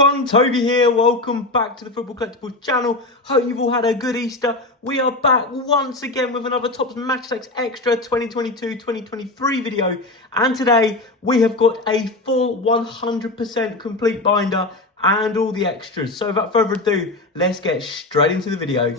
everyone, Toby here. Welcome back to the Football Collectibles channel. Hope you've all had a good Easter. We are back once again with another Topps Match Attax Extra 2022-2023 video. And today we have got a full 100% complete binder and all the extras. So without further ado, let's get straight into the video.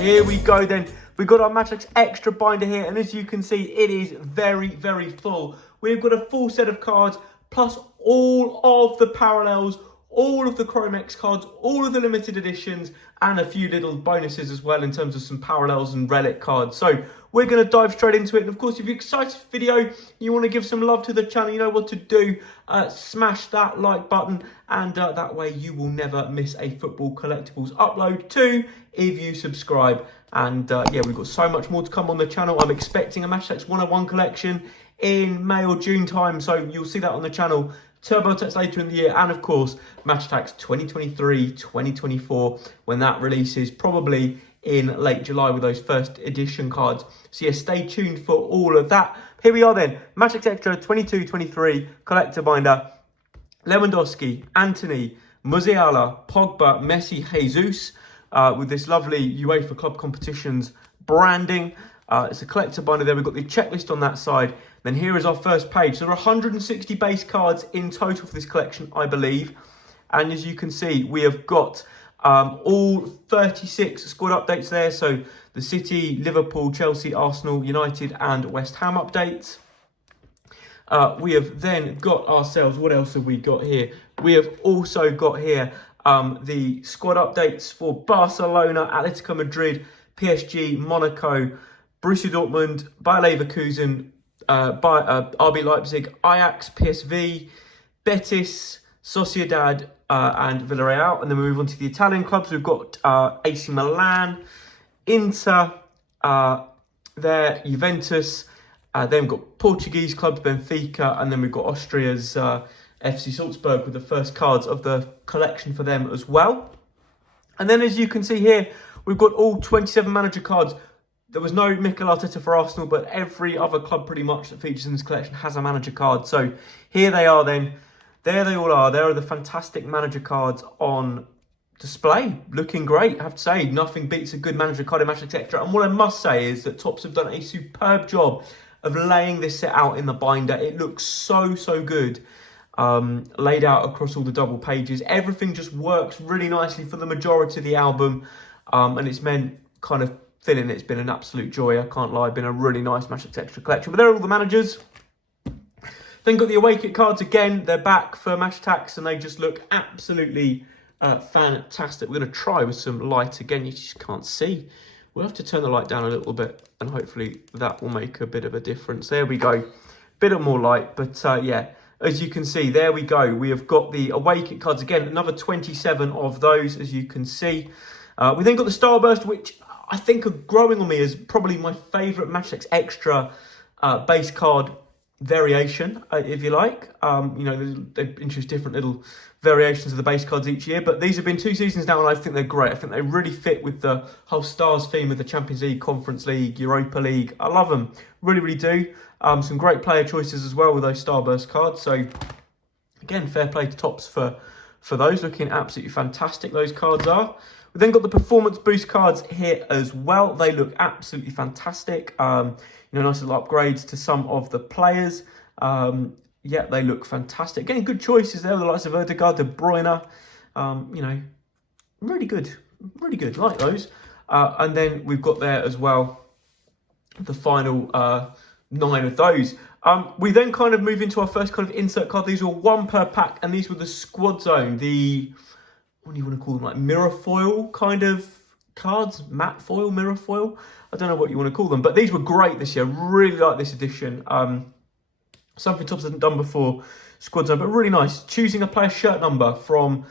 Here we go then. We've got our Match Attax Extra binder here, and as you can see, it is very, very full. We've got a full set of cards, plus all of the parallels, all of the Chromex cards, all of the limited editions, and a few little bonuses as well in terms of some parallels and relic cards. So we're going to dive straight into it. And of course, if you're excited for the video, you want to give some love to the channel, you know what to do. Smash that like button, and that way you will never miss a Football Collectibles upload too if you subscribe. And yeah, we've got so much more to come on the channel. I'm expecting a Match Attax 101 collection in May or June time, so you'll see that on the channel. Turbo Text later in the year, and of course Match Attax 2023-2024 when that releases, probably in late July with those first edition cards. So yeah, stay tuned for all of that. Here we are then, Match Attax Extra 22-23 collector binder. Lewandowski, Antony, Musiala, Pogba, Messi, Jesus, with this lovely UEFA Club Competitions branding. It's a collector binder there. We've got the checklist on that side. Then here is our first page. So there are 160 base cards in total for this collection, I believe. And as you can see, we have got all 36 squad updates there. So the City, Liverpool, Chelsea, Arsenal, United and West Ham updates. We have then got ourselves, what else have we got here? We have also got here the squad updates for Barcelona, Atletico Madrid, PSG, Monaco, Borussia Dortmund, Bayer Leverkusen, RB Leipzig, Ajax, PSV, Betis, Sociedad, and Villarreal. And then we move on to the Italian clubs. We've got AC Milan, Inter, there, Juventus. Then we've got Portuguese clubs, Benfica, and then we've got Austria's FC Salzburg with the first cards of the collection for them as well. And then as you can see here, we've got all 27 manager cards. There was no Mikel Arteta for Arsenal, but every other club pretty much that features in this collection has a manager card. So here they are then. There they all are. There are the fantastic manager cards on display. Looking great, I have to say. Nothing beats a good manager card in Match Attax Extra. And what I must say is that Topps have done a superb job of laying this set out in the binder. It looks so, so good. Laid out across all the double pages. Everything just works really nicely for the majority of the album. And it's meant kind of filling. It's been an absolute joy, I can't lie. Been a really nice Match Attax Extra collection. But there are all the managers. Then got the away kit cards again. They're back for Match Attax and they just look absolutely fantastic. We're going to try with some light again. You just can't see. We'll have to turn the light down a little bit and hopefully that will make a bit of a difference. There we go. Bit of more light, but yeah, as you can see, there we go. We have got the away kit cards again. Another 27 of those, as you can see. We then got the Starburst, which I think are growing on me as probably my favourite Match Attax Extra base card variation, if you like. You know, they introduce different little variations of the base cards each year, but these have been 2 seasons now and I think they're great. I think they really fit with the whole Stars theme of the Champions League, Conference League, Europa League. I love them, really, really do. Some great player choices as well with those Starburst cards. So again, fair play to Topps for those. Looking absolutely fantastic, those cards are. We've then got the performance boost cards here as well. They look absolutely fantastic. You know, nice little upgrades to some of the players. Yeah, they look fantastic. Again, good choices there. The likes of Odegaard, De Bruyne. You know, really good. Really good. Like those. And then we've got there as well the final 9 of those. We then kind of move into our first kind of insert card. These were 1 per pack, and these were the Squad Zone. The, what do you want to call them? Like mirror foil kind of cards, matte foil, mirror foil. I don't know what you want to call them, but these were great this year. Really like this edition. Something Topps hasn't done before, Squad Zone, but really nice. Choosing a player's shirt number from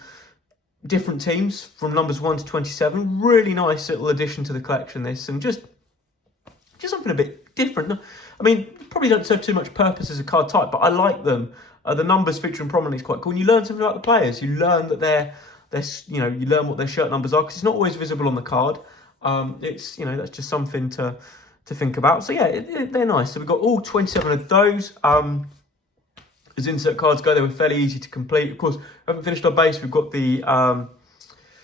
different teams, from numbers 1 to 27. Really nice little addition to the collection, this, and just something a bit different. I mean, probably don't serve too much purpose as a card type, but I like them. The numbers featuring prominently is quite cool. And you learn something about the players. You learn that they're you know, you learn what their shirt numbers are because it's not always visible on the card. It's, you know, that's just something to think about. So yeah, they're nice. So we've got all 27 of those. As insert cards go, they were fairly easy to complete. Of course, we haven't finished our base. We've got the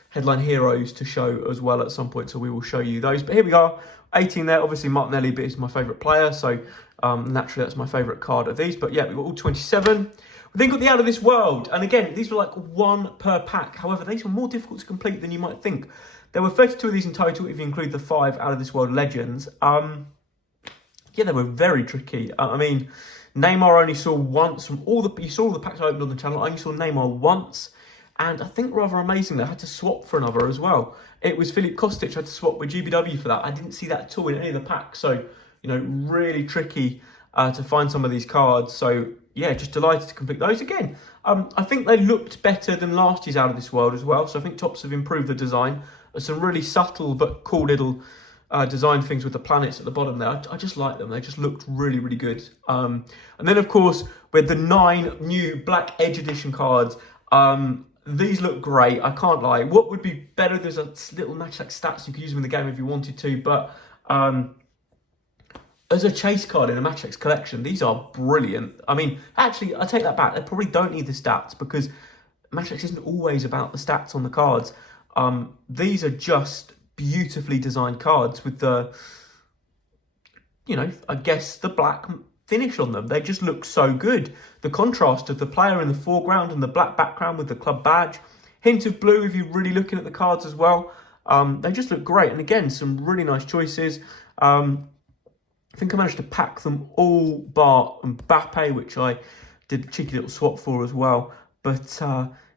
headline heroes to show as well at some point, so we will show you those. But here we are, 18 there. Obviously, Martinelli but is my favourite player, so naturally that's my favourite card of these. But yeah, we've got all 27. We then got the Out of This World, and again, these were like 1 per pack. However, these were more difficult to complete than you might think. There were 32 of these in total, if you include the 5 Out of This World Legends. Yeah, they were very tricky. I mean, Neymar I only saw once from you saw all the packs I opened on the channel. I only saw Neymar once, and I think rather amazingly, I had to swap for another as well. It was Filip Kostic. I had to swap with GBW for that. I didn't see that at all in any of the packs. So, you know, really tricky to find some of these cards. So, yeah, just delighted to complete those again. I think they looked better than last year's Out of This World as well. So I think Topps have improved the design. There's some really subtle but cool little design things with the planets at the bottom there. I just like them. They just looked really, really good. And then, of course, with the 9 new Black Edge Edition cards, these look great. I can't lie. What would be better? There's a little Match Attax stats. You could use them in the game if you wanted to. But as a chase card in a Match Attax collection, these are brilliant. I mean, actually, I take that back. They probably don't need the stats because Match Attax isn't always about the stats on the cards. These are just beautifully designed cards with the, you know, I guess the black finish on them. They just look so good. The contrast of the player in the foreground and the black background with the club badge. Hint of blue if you're really looking at the cards as well. They just look great. And again, some really nice choices. I think I managed to pack them all bar Mbappe, which I did a cheeky little swap for as well. But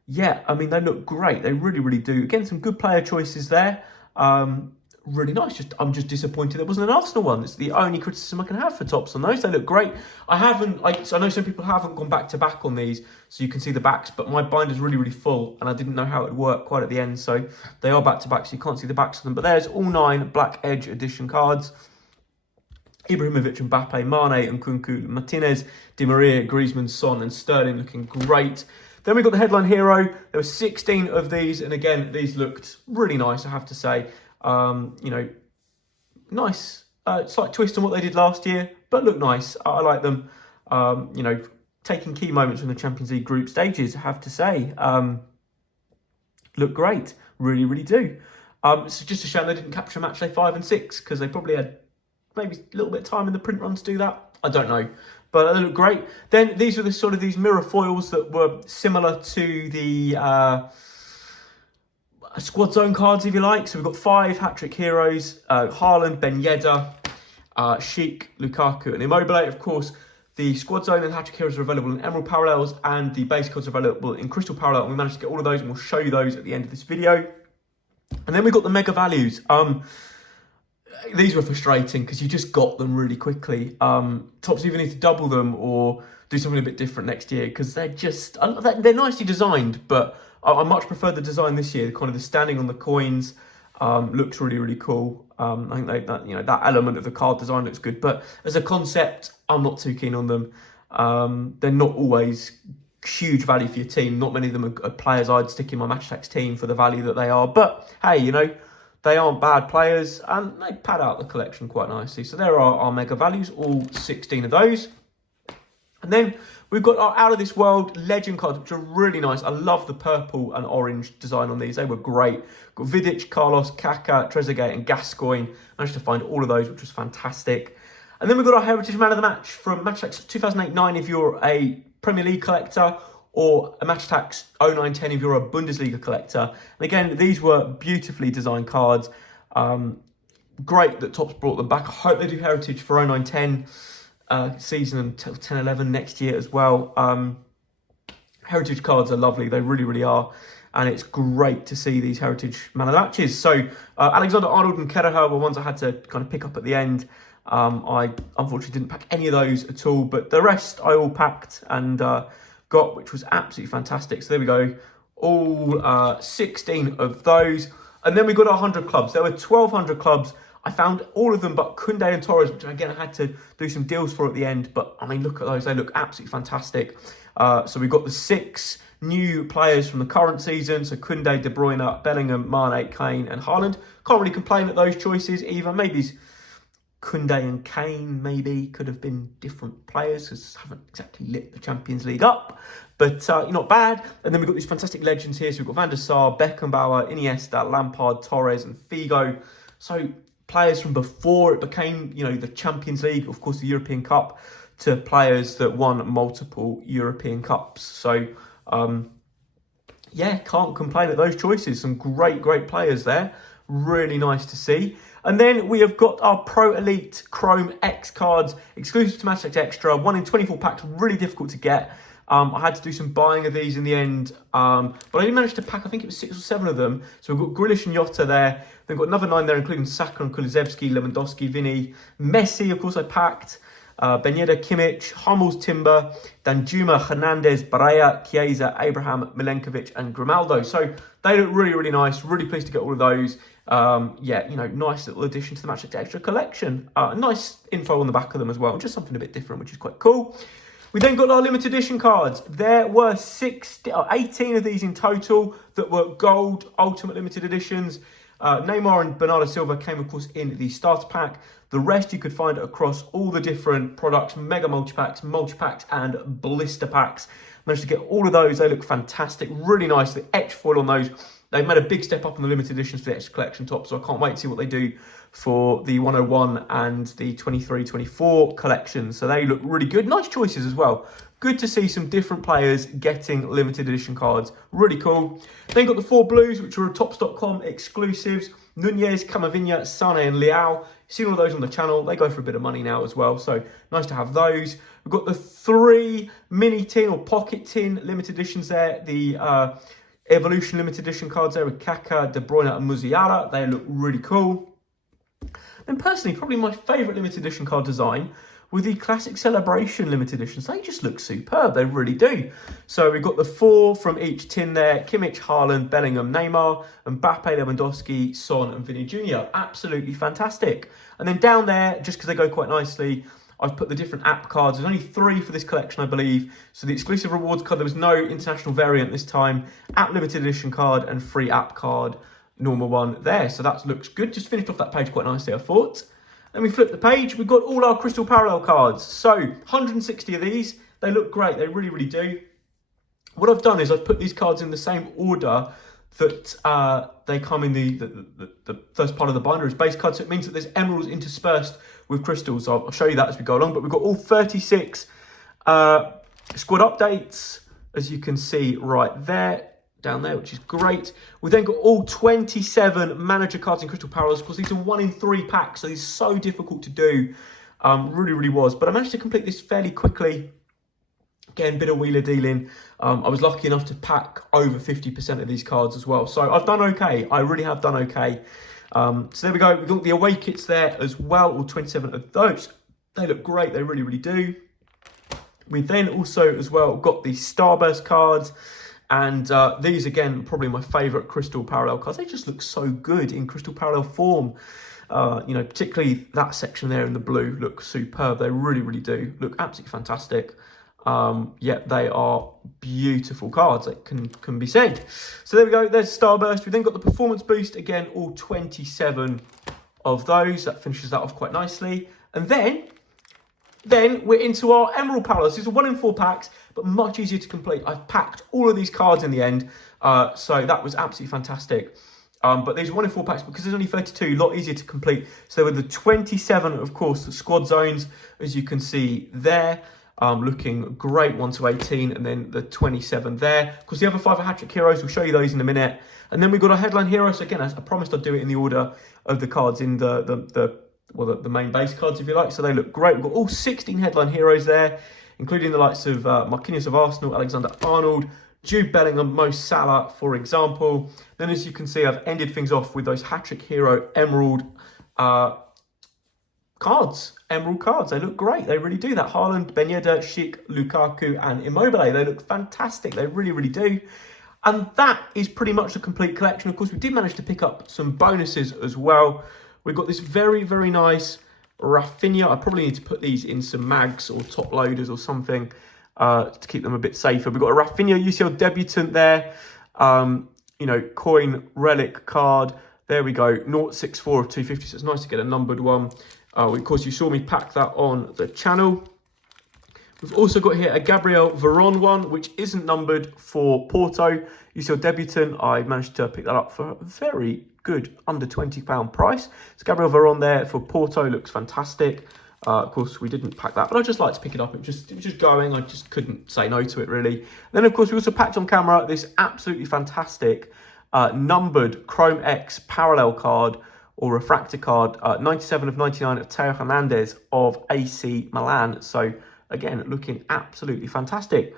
yeah, I mean, they look great. They really, really do. Again, some good player choices there. Really nice. I'm just disappointed there wasn't an Arsenal one. It's the only criticism I can have for Topps on those. They look great. I know some people haven't gone back to back on these, so you can see the backs, but my binder's really, really full, and I didn't know how it would work quite at the end, so they are back to back, so you can't see the backs of them. But there's all 9 Black Edge Edition cards. Ibrahimovic, Mbappe, Mane, Nkunku, Martinez, Di Maria, Griezmann, Son, and Sterling looking great. Then we got the headline hero. There were 16 of these, and again, these looked really nice, I have to say. You know, nice, slight twist on what they did last year, but look nice. I like them. You know, taking key moments from the Champions League group stages, I have to say. Look great, really, really do. It's just a shame they didn't capture match day 5 and 6 because they probably had maybe a little bit of time in the print run to do that. I don't know, but they look great. Then these were the sort of these mirror foils that were similar to the squad zone cards, if you like. So we've got 5 hat-trick heroes, Haaland, Ben Yedder, Sheik, Lukaku and Immobile. Of course, the squad zone and hat-trick heroes are available in Emerald Parallels and the base cards are available in Crystal Parallel. And we managed to get all of those and we'll show you those at the end of this video. And then we've got the mega values. These were frustrating because you just got them really quickly. Topps either need to double them or do something a bit different next year because they're just, they're nicely designed, but I much prefer the design this year. Kind of the standing on the coins looks really, really cool. I think that element of the card design looks good, but as a concept, I'm not too keen on them. They're not always huge value for your team. Not many of them are players I'd stick in my Match Attax team for the value that they are. But hey, you know, they aren't bad players and they pad out the collection quite nicely. So there are our mega values, all 16 of those. And then we've got our Out of This World legend cards, which are really nice. I love the purple and orange design on these. They were great. Got Vidic, Carlos, Kaká, Trezeguet and Gascoigne. Managed to find all of those, which was fantastic. And then we've got our Heritage Man of the Match from Match Attax 2008-09 if you're a Premier League collector, or a Match Attax 09-10 if you're a Bundesliga collector. And again, these were beautifully designed cards. Great that Topps brought them back. I hope they do Heritage for 09-10 season until 10-11 next year as well. Heritage cards are lovely. They really, really are. And it's great to see these Heritage Man of the Matches. So Alexander-Arnold and Kelleher were ones I had to kind of pick up at the end. I unfortunately didn't pack any of those at all, but the rest I all packed and got, which was absolutely fantastic. So there we go, all 16 of those. And then we got our 100 clubs. There were 1,200 clubs. I found all of them but Koundé and Torres, which again I had to do some deals for at the end. But I mean, look at those. They look absolutely fantastic. So we've got the 6 new players from the current season. So Koundé, De Bruyne, Bellingham, Mane, Kane and Haaland. Can't really complain at those choices either. Maybe Koundé and Kane maybe could have been different players because haven't exactly lit the Champions League up, but not bad. And then we've got these fantastic legends here. So we've got Van der Sar, Beckenbauer, Iniesta, Lampard, Torres and Figo. So players from before it became, the Champions League, of course, the European Cup, to players that won multiple European Cups. So, yeah, can't complain at those choices. Some great players there. Really nice to see. And then we have got our Pro Elite Chrome X cards, exclusive to Match Attax Extra, 1 in 24 packs, really difficult to get. I had to do some buying of these in the end, but I only managed to pack, I think it was 6 or 7 of them. So we've got Grealish and Jota there. Then we've got another 9 there, including Saka and Kulusevski, Lewandowski, Vinny, Messi, of course, I packed. Ben Yedder, Kimmich, Hummels, Timber, Danjuma, Hernandez, Barella, Chiesa, Abraham, Milenkovic, and Grimaldo. So they look really nice. Really pleased to get all of those. Yeah, nice little addition to the Match Attax Extra collection. Nice info on the back of them as well. Just something a bit different, which is quite cool. We then got our limited edition cards. There were 18 of these in total that were gold Ultimate Limited Editions. Neymar and Bernardo Silva came, of course, in the starter pack. The rest you could find across all the different products, mega multi-packs, and blister packs. Managed to get all of those. They look fantastic. Really nice. The etch foil on those. They've made a big step up on the limited editions for the extra collection top, so I can't wait to see what they do for the 101 and the 23-24 collections. So they look really good. Nice choices as well. Good to see some different players getting limited edition cards. Really cool. Then got the 4 blues, which are Topps.com exclusives. Nunez, Camavinga, Sane and Leao. Seen all those on the channel. They go for a bit of money now as well, so nice to have those. We've got the 3 mini tin or pocket tin limited editions there. The Evolution limited edition cards there with Kaka, De Bruyne and Musiala. They look really cool. And personally, probably my favourite limited edition card design with the Classic Celebration limited editions. They just look superb. They really do. So we've got the 4 from each tin there. Kimmich, Haaland, Bellingham, Neymar, Mbappe, Lewandowski, Son and Vinny Jr. Absolutely fantastic. And then down there, just because they go quite nicely, I've put the different app cards. There's only 3 for this collection, I believe. So the exclusive rewards card, there was no international variant this time. App limited edition card and free app card, normal one there. So that looks good. Just finished off that page quite nicely, I thought. Then we flip the page. We've got all our Crystal Parallel cards. So 160 of these. They look great. They really do. What I've done is I've put these cards in the same order that they come in the first part of the binder as base cards. So it means that there's emeralds interspersed with crystals. So I'll show you that as we go along. But we've got all 36 squad updates, as you can see right there, down there, which is great. We've then got all 27 manager cards in Crystal Parallels. Of course, these are 1 in 3 packs, so these are so difficult to do. Really was. But I managed to complete this fairly quickly. Again, bit of wheeler dealing. I was lucky enough to pack over 50% of these cards as well. So I've done okay. I really have done okay. So there we go. We've got the away kits there as well, all 27 of those. They look great. They really do. We then also as well got the Starburst cards. And these, again, probably my favourite Crystal Parallel cards. They just look so good in Crystal Parallel form. Particularly that section there in the blue looks superb. They really do. Look absolutely fantastic. Yeah, they are beautiful cards, that can be said. So there we go, there's Starburst. We then got the Performance Boost, again, all 27 of those. That finishes that off quite nicely. And then we're into our Emerald Parallels. These are 1 in 4 packs, but much easier to complete. I've packed all of these cards in the end, so that was absolutely fantastic. But these are 1 in 4 packs because there's only 32, a lot easier to complete. So there were the 27, of course, the squad zones, as you can see there. Looking great, 1 to 18, and then the 27 there. Because the other 5 are hat-trick heroes, we'll show you those in a minute. And then we've got our headline heroes. So again, as I promised I'd do it in the order of the cards in the main base cards, if you like. So they look great. We've got all 16 headline heroes there, including the likes of Marquinhos of Arsenal, Alexander-Arnold, Jude Bellingham, Mo Salah, for example. Then, as you can see, I've ended things off with those hat-trick hero emerald cards. Emerald cards. They look great. They really do. That Haaland, Ben Yedder, Schick, Lukaku and Immobile. They look fantastic. They really do. And that is pretty much the complete collection. Of course, we did manage to pick up some bonuses as well. We've got this very nice Rafinha. I probably need to put these in some mags or top loaders or something to keep them a bit safer. We've got a Rafinha UCL Debutant there. Coin Relic card. There we go. 064 of 250. So it's nice to get a numbered one. Of course, you saw me pack that on the channel. We've also got here a Gabriel Veron one, which isn't numbered for Porto. UCL Debutant, I managed to pick that up for a very good under £20 price. So Gabriel Veron there for Porto, looks fantastic. Of course, we didn't pack that, but I just like to pick it up. It was just going. I just couldn't say no to it, really. Then, of course, we also packed on camera this absolutely fantastic numbered Chrome X parallel card or refractor card, 97 of 99 of Teo Hernandez of AC Milan. So, again, looking absolutely fantastic.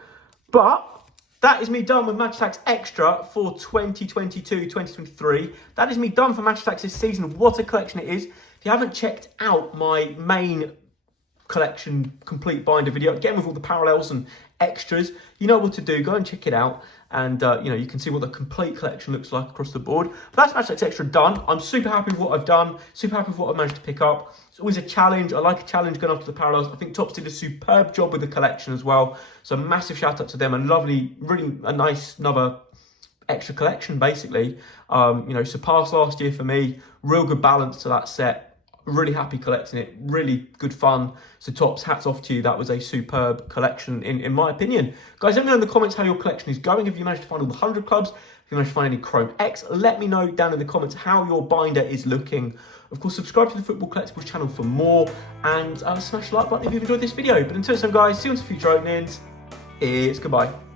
But that is me done with Match Attax Extra for 2022-2023. That is me done for Match Attax this season. What a collection it is. If you haven't checked out my main collection complete binder video, again with all the parallels and extras, you know what to do. Go and check it out. And, you know, you can see what the complete collection looks like across the board. But that's Match Attax Extra done. I'm super happy with what I've done. Super happy with what I've managed to pick up. It's always a challenge. I like a challenge going after the parallels. I think Topps did a superb job with the collection as well. So massive shout out to them. A lovely, really a nice, another extra collection, basically. You know, surpassed last year for me. Real good balance to that set. Really happy collecting it, really good fun. So Topps, hats off to you. That was a superb collection in my opinion. Guys, let me know in the comments how your collection is going. Have you managed to find all the 100 clubs? If you managed to find any Chrome X, let me know down in the comments how your binder is looking. Of course, subscribe to the Football Collectibles channel for more, and smash the like button if you've enjoyed this video. But until next time, guys, see you on some future openings. It's goodbye.